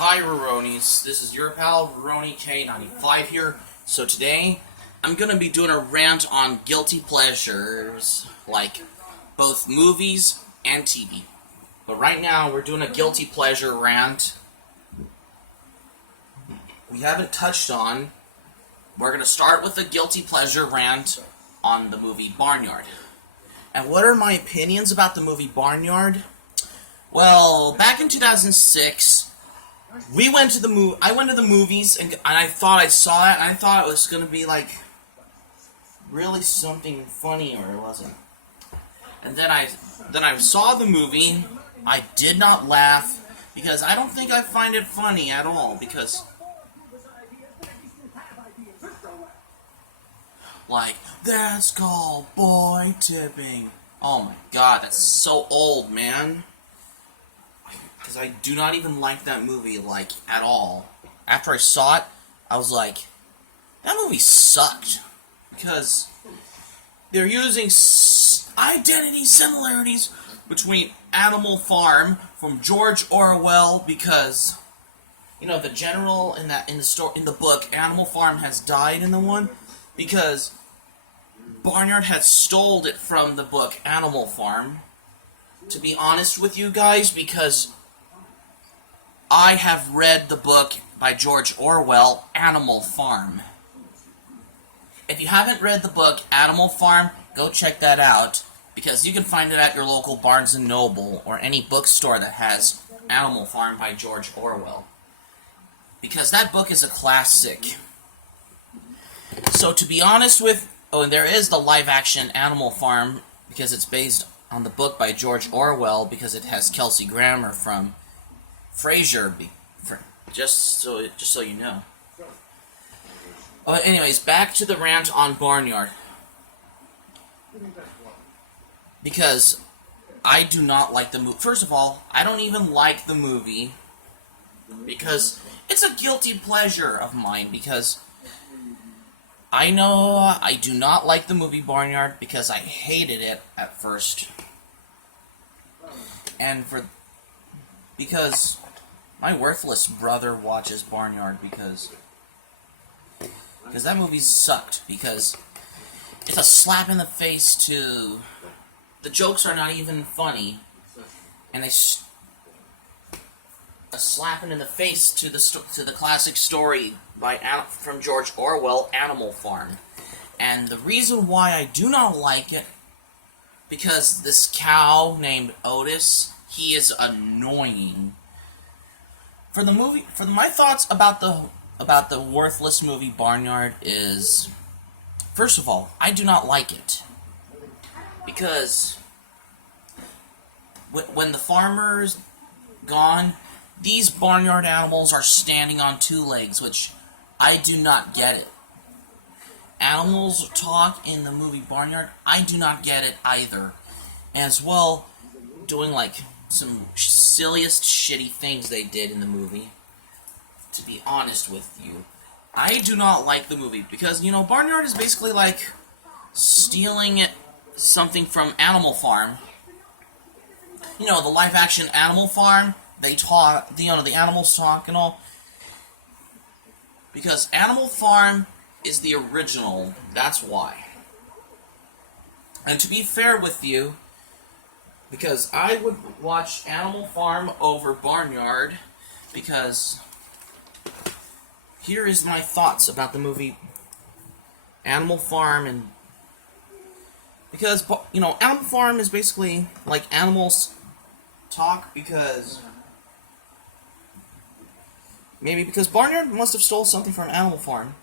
Hi Ruronis, this is your pal Ruroni K95 here. So today, I'm going to be doing a rant on guilty pleasures, like both movies and TV. But right now, we're doing a guilty pleasure rant. We haven't touched on. We're going to start with a guilty pleasure rant on the movie Barnyard. And what are my opinions about the movie Barnyard? Well, back in 2006, I went to the movies, and I thought I saw it, and I thought it was going to be, like, really something funny, or it wasn't. And then I saw the movie. I did not laugh, because I don't think I find it funny at all, because, like, that's called boy tipping. Oh my god, that's so old, man. Because I do not even like that movie, like, at all. After I saw it, I was like, that movie sucked. Because they're using identity similarities between Animal Farm from George Orwell, because, you know, the general in the book, Animal Farm has died in the one, because Barnyard had stole it from the book Animal Farm. To be honest with you guys, because I have read the book by George Orwell, Animal Farm. If you haven't read the book Animal Farm, go check that out, because you can find it at your local Barnes & Noble or any bookstore that has Animal Farm by George Orwell. Because that book is a classic. So to be honest with... Oh, and there is the live-action Animal Farm, because it's based on the book by George Orwell, because it has Kelsey Grammer from Frasier, just so you know. But anyways, back to the rant on Barnyard. Because I do not like the movie. First of all, I don't even like the movie, because it's a guilty pleasure of mine, because I know I do not like the movie Barnyard, because I hated it at first. And because my worthless brother watches Barnyard, because that movie sucked, because it's a slap in the face to... The jokes are not even funny, and a slapping in the face to the classic story from George Orwell, Animal Farm. And the reason why I do not like it, because this cow named Otis, he is annoying. My thoughts about the worthless movie Barnyard is, first of all, I do not like it, because when the farmer's gone, these barnyard animals are standing on two legs, which I do not get it. Animals talk in the movie Barnyard, I do not get it either. As well, doing like some silliest shitty things they did in the movie. To be honest with you, I do not like the movie, because, you know, Barnyard is basically like stealing something from Animal Farm. You know, the live-action Animal Farm, they talk, you know, the animals talk and all. Because Animal Farm is the original, that's why. And to be fair with you, because I would watch Animal Farm over Barnyard, because here is my thoughts about the movie Animal Farm, and because, you know, Animal Farm is basically like animals talk, because maybe because Barnyard must have stole something from Animal Farm,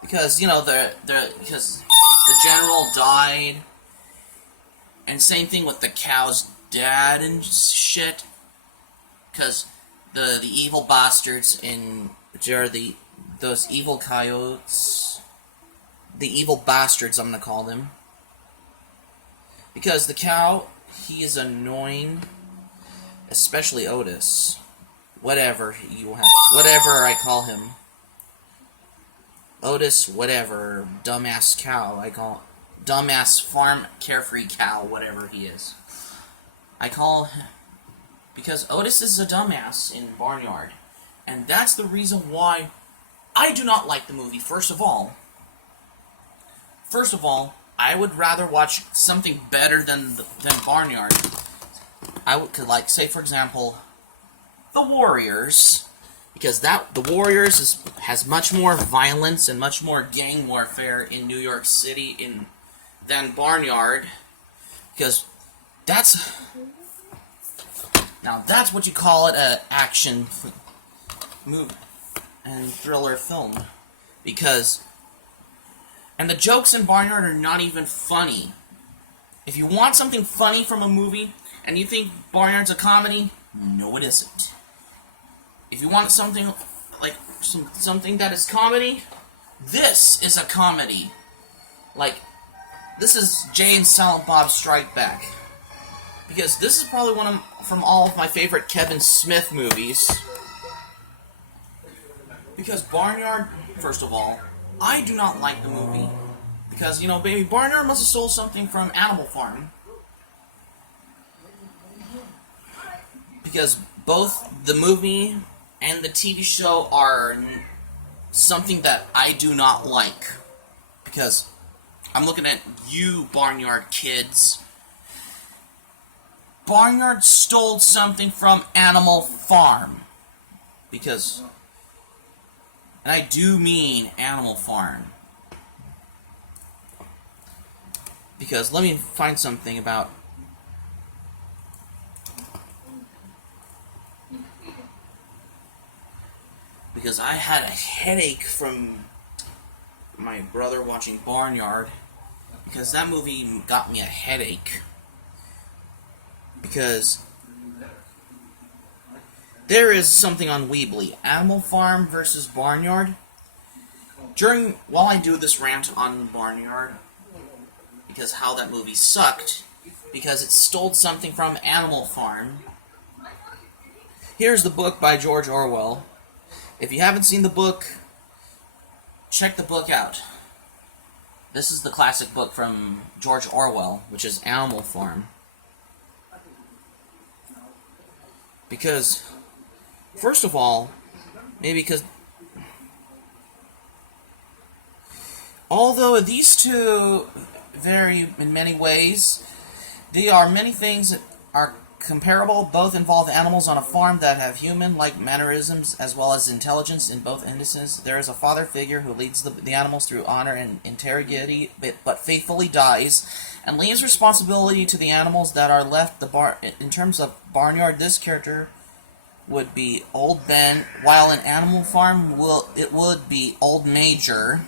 because, you know, because the general died, and same thing with the cow's dad and shit, because the evil bastards those evil coyotes, the evil bastards, I'm gonna call them, because the cow, he is annoying, especially Otis, whatever I call him, Otis, whatever, dumbass cow, I call dumbass farm carefree cow, whatever he is. I call, because Otis is a dumbass in Barnyard. And that's the reason why I do not like the movie. First of all, I would rather watch something better than Barnyard. Could like say, for example, The Warriors, because the Warriors has much more violence and much more gang warfare in New York City than Barnyard, because that's what you call it, a action movie and thriller film, and the jokes in Barnyard are not even funny. If you want something funny from a movie, and you think Barnyard's a comedy, no it isn't. If you want something like something that is comedy, this is a comedy. Like, this is Jay and Silent Bob Strike Back. Because this is probably from all of my favorite Kevin Smith movies. Because Barnyard, first of all, I do not like the movie. Because, baby, Barnyard must have stole something from Animal Farm. Because both the movie and the TV show are something that I do not like. Because I'm looking at you, Barnyard kids. Barnyard stole something from Animal Farm. And I do mean Animal Farm. Because let me find something about... Because I had a headache from my brother watching Barnyard. Because that movie got me a headache. Because there is something on Weebly, Animal Farm versus Barnyard. While I do this rant on Barnyard, because how that movie sucked, because it stole something from Animal Farm. Here's the book by George Orwell. If you haven't seen the book, check the book out. This is the classic book from George Orwell, which is Animal Farm. Because, first of all, maybe because... Although these two vary in many ways, there are many things that are comparable. Both involve animals on a farm that have human-like mannerisms as well as intelligence in both instances. There is a father figure who leads the animals through honor and integrity, but faithfully dies, and leaves responsibility to the animals that are left. In terms of Barnyard, this character would be Old Ben, while in Animal Farm it would be Old Major.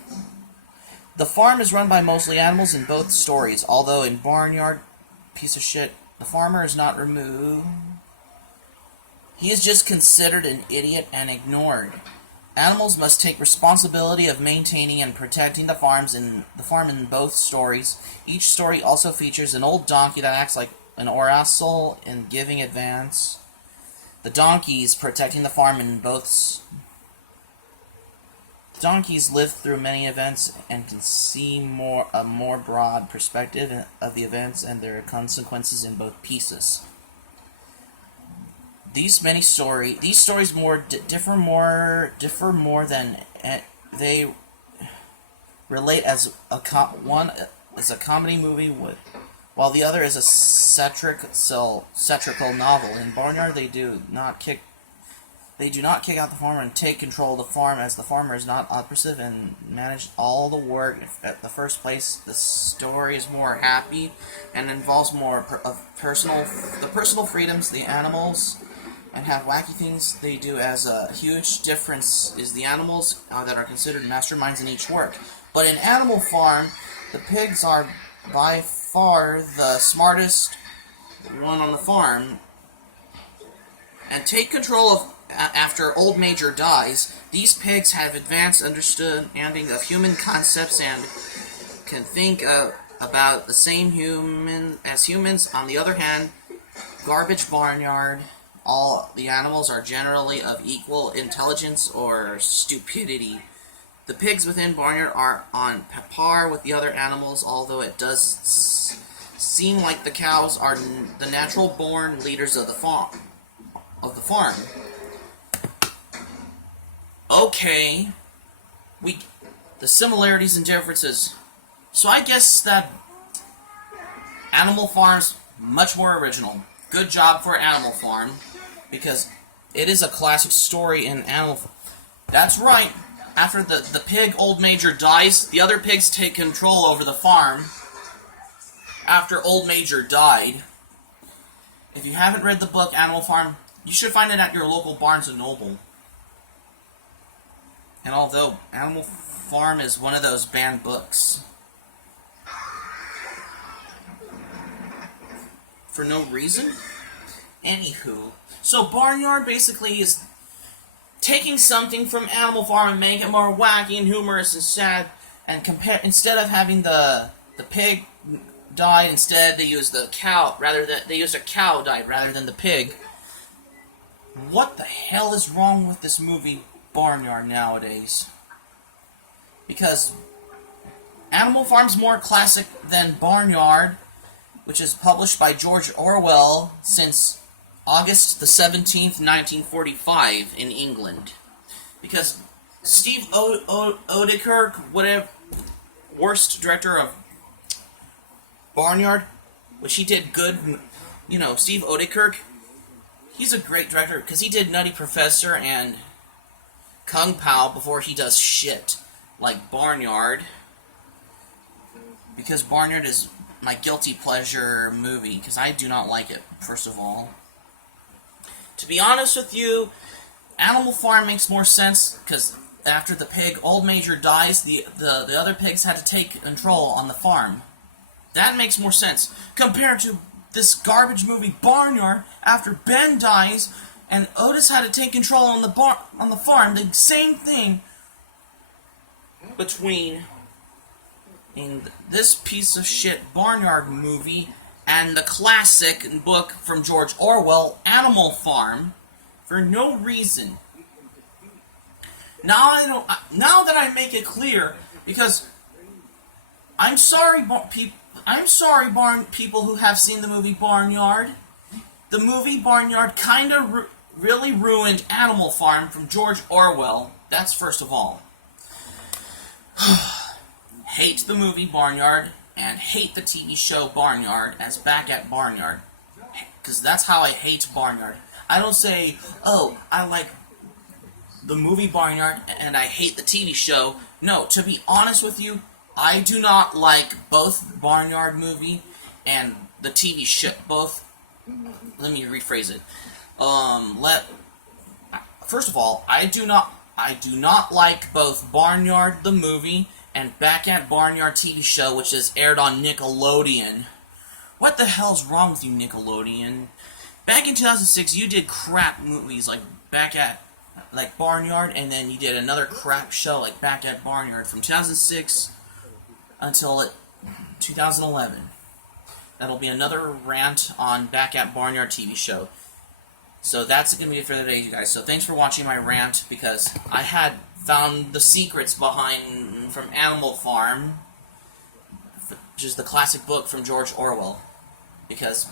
The farm is run by mostly animals in both stories, although in Barnyard, piece of shit, the farmer is not removed. He is just considered an idiot and ignored. Animals must take responsibility of maintaining and protecting the farm in both stories. Each story also features an old donkey that acts like an oracle in giving advice. The donkeys protecting the farm in both. Donkeys live through many events and can see a more broad perspective of the events and their consequences in both pieces. These stories differ more than they relate as one is a comedy movie while the other is a satirical novel. In Barnyard, they do not kick out the farmer and take control of the farm, as the farmer is not oppressive and manage all the work. At the first place, the story is more happy and involves more of personal freedoms. The animals and have wacky things they do. As a huge difference is the animals that are considered masterminds in each work. But in Animal Farm, the pigs are by far the smartest one on the farm and take control of. After Old Major dies, these pigs have advanced understanding of human concepts and can think about the same as humans. On the other hand, Garbage Barnyard, all the animals are generally of equal intelligence or stupidity. The pigs within Barnyard are on par with the other animals, although it does seem like the cows are the natural-born leaders of the farm. okay, the similarities and differences. So I guess that Animal Farm's much more original. Good job for Animal Farm, because it is a classic story in Animal Farm. That's right. After the pig, Old Major, dies, the other pigs take control over the farm. After Old Major died. If you haven't read the book Animal Farm, you should find it at your local Barnes & Noble. And although Animal Farm is one of those banned books, for no reason? Anywho, so Barnyard basically is taking something from Animal Farm and making it more wacky and humorous and sad, and instead of having the pig die, instead they used the cow a cow died rather than the pig. What the hell is wrong with this movie Barnyard nowadays? Because Animal Farm's more classic than Barnyard, which is published by George Orwell since August the 17th, 1945 in England. Because Steve Odekirk, whatever, worst director of Barnyard, which he did good, you know, Steve Odekirk, he's a great director because he did Nutty Professor and Kung Pao before he does shit like Barnyard. Because Barnyard is my guilty pleasure movie, because I do not like it, first of all. To be honest with you, Animal Farm makes more sense, because after the pig, Old Major, dies, the other pigs had to take control on the farm. That makes more sense, compared to this garbage movie Barnyard, after Ben dies, and Otis had to take control on the farm. The same thing between in this piece of shit Barnyard movie and the classic book from George Orwell, Animal Farm, for no reason. Now that I make it clear, because I'm sorry, people who have seen the movie Barnyard. The movie Barnyard kind of really ruined Animal Farm from George Orwell. That's first of all. Hate the movie Barnyard, and hate the TV show Barnyard as Back at Barnyard. Because that's how I hate Barnyard. I don't say, oh, I like the movie Barnyard and I hate the TV show. No, to be honest with you, I do not like both Barnyard movie and the TV show. Both. Let me rephrase it. First of all, I do not like both Barnyard the movie and Back at Barnyard TV show, which is aired on Nickelodeon. What the hell's wrong with you, Nickelodeon? Back in 2006, you did crap movies like Barnyard, and then you did another crap show like Back at Barnyard from 2006 until 2011. That'll be another rant on Back at Barnyard TV show. So that's going to be it for today, you guys. So thanks for watching my rant, because I had found the secrets behind from Animal Farm, which is the classic book from George Orwell. Because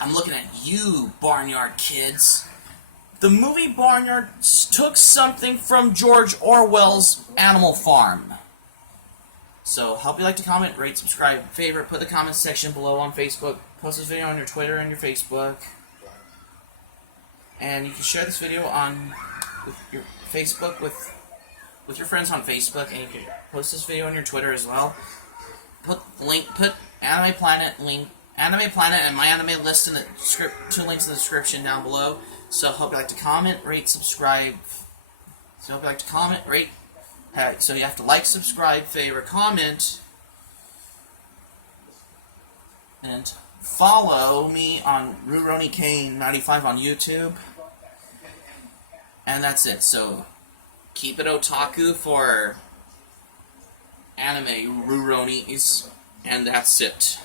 I'm looking at you, Barnyard kids. The movie Barnyard took something from George Orwell's Animal Farm. So, hope you like to comment, rate, subscribe, favorite, put the comment section below on Facebook, post this video on your Twitter and your Facebook, and you can share this video with your Facebook with your friends on Facebook, and you can post this video on your Twitter as well. Put Anime Planet and My Anime List in the two links in the description down below. So, hope you like to comment, rate, subscribe. So, hope you like to comment, rate. So you have to like, subscribe, favorite, comment, and follow me on RuRoniKane95 on YouTube. And that's it. So keep it otaku for anime Ruronis, and that's it.